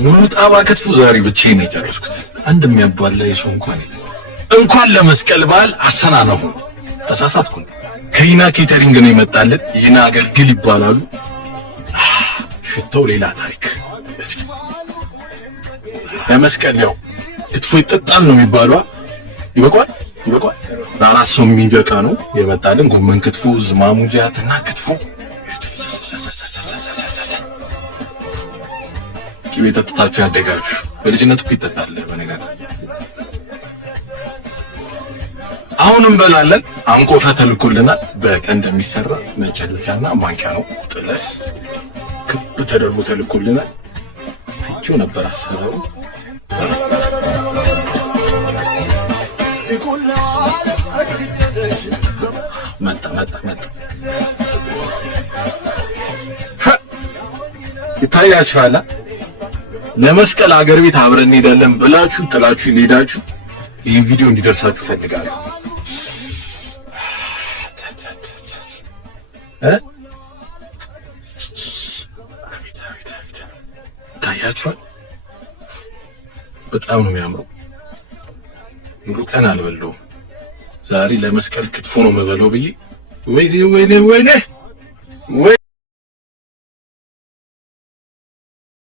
ሙሉ ጣባ ክትፎ ዛሬ ብቻዬን ነው የጨረስኩት። አንድ የሚያባላ የሰው እንኳን ለመስቀል በዓል አሰና ነው። ተሳሳትኩ። ከይና ኬተሪንግ ነው የመጣልን። ይና አገልግል ይባላሉ። ሽታው ሌላ ታሪክ። ለመስቀል ያው ክትፎ ይጠጣል ነው የሚባለው። ይበቃል። ለአራት ሰው የሚበቃ ነው የመጣልን። ጎመን ክትፎ፣ ዝማሙጃትና ክትፎ ቅቤ ጠጥታችሁ ያደጋችሁ። በልጅነት እኮ ይጠጣል በነገር። አሁን እንበላለን። አንቆፈ ተልኮልናል። በቀን እንደሚሰራ መጨለፊያና ማንኪያ ነው። ጥለስ ክብ ተደርጎ ተልኮልናል። አይቼው ነበር አሰራሩ። መጣ ይታያችኋል። ለመስቀል አገር ቤት አብረን እንሄዳለን ብላችሁ ጥላችሁ ሄዳችሁ ይሄን ቪዲዮ እንዲደርሳችሁ ፈልጋለሁ። ታያችኋል። በጣም ነው የሚያምረው። ሙሉ ቀን አልበላሁም ዛሬ ለመስቀል ክትፎ ነው የምበላው ብዬ ወይኔ